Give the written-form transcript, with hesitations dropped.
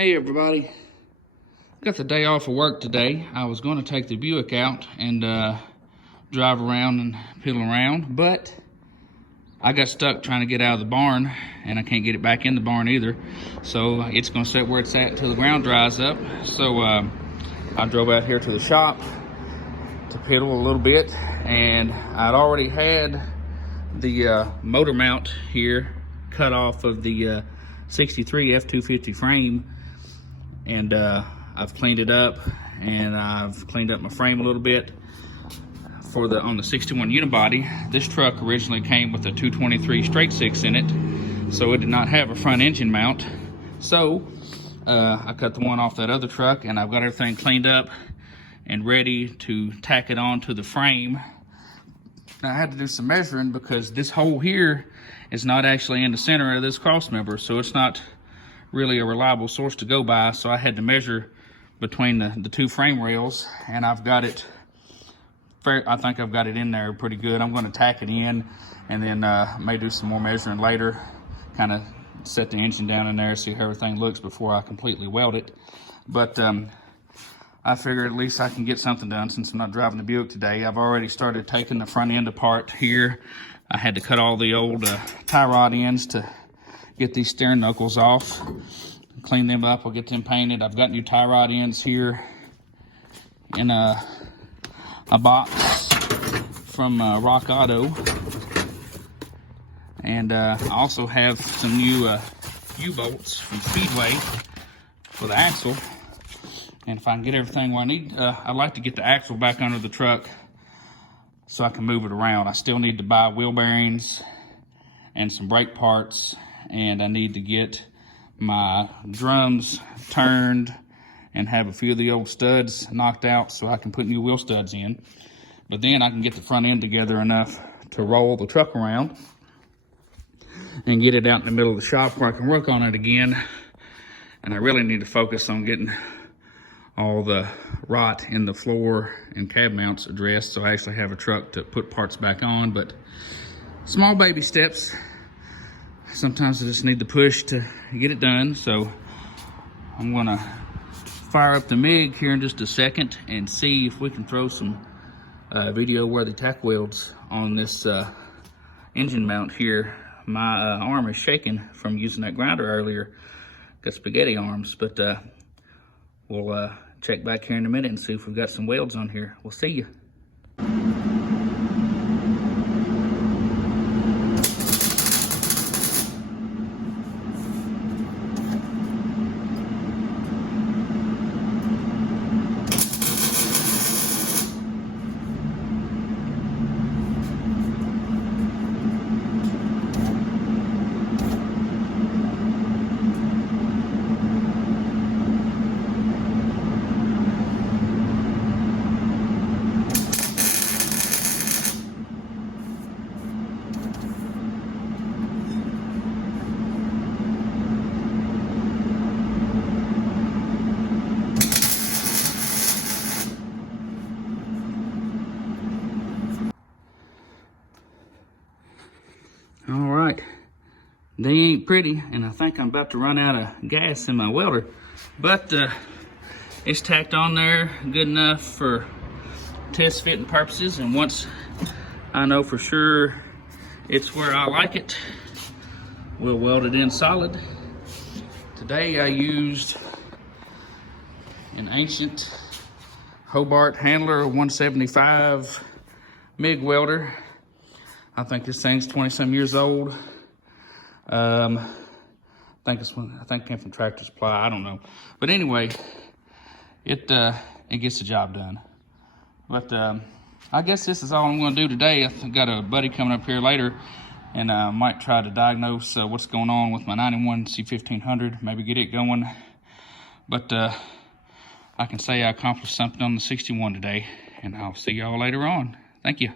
Hey everybody, got the day off of work today. I was going to take the Buick out and drive around and piddle around, but I got stuck trying to get out of the barn and I can't get it back in the barn either. So it's going to sit where it's at until the ground dries up. So I drove out here to the shop to piddle a little bit, and I'd already had the motor mount here cut off of the 63 F250 frame, and I've cleaned it up, and I've cleaned up my frame a little bit for on the 61 Unibody. This truck originally came with a 223 straight six in it, so it did not have a front engine mount. So I cut the one off that other truck, and I've got everything cleaned up and ready to tack it on to the frame. Now, I had to do some measuring because this hole here is not actually in the center of this cross member, so it's not really a reliable source to go by. So I had to measure between the two frame rails, and I've got it I think I've got it in there pretty good. I'm going to tack it in, and then may do some more measuring later, kind of set the engine down in there, see how everything looks before I completely weld it. But I figure at least I can get something done since I'm not driving the Buick today. I've already started taking the front end apart here. I had to cut all the old tie rod ends to get these steering knuckles off, clean them up. I'll get them painted. I've got new tie rod ends here in a box from Rock Auto, and I also have some new U-bolts from Speedway for the axle. And if I can get everything where I need, I'd like to get the axle back under the truck so I can move it around. I still need to buy wheel bearings and some brake parts, and I need to get my drums turned and have a few of the old studs knocked out so I can put new wheel studs in. But then I can get the front end together enough to roll the truck around and get it out in the middle of the shop where I can work on it again. And I really need to focus on getting all the rot in the floor and cab mounts addressed, so I actually have a truck to put parts back on. But small baby steps. Sometimes I just need the push to get it done. So I'm gonna fire up the MIG here in just a second and see if we can throw some video worthy tack welds on this engine mount here. My arm is shaking from using that grinder earlier. Got spaghetti arms, but we'll check back here in a minute and see if we've got some welds on here. We'll see you. All right, they ain't pretty, and I think I'm about to run out of gas in my welder, but it's tacked on there good enough for test fitting purposes, and once I know for sure it's where I like it, we'll weld it in solid. Today I used an ancient Hobart Handler 175 MIG welder. I think this thing's 20-some years old. I think it came from Tractor Supply. I don't know, but anyway, it gets the job done. But I guess this is all I'm going to do today. I've got a buddy coming up here later, and I might try to diagnose what's going on with my 91 C1500. Maybe get it going. But I can say I accomplished something on the 61 today, and I'll see y'all later on. Thank you.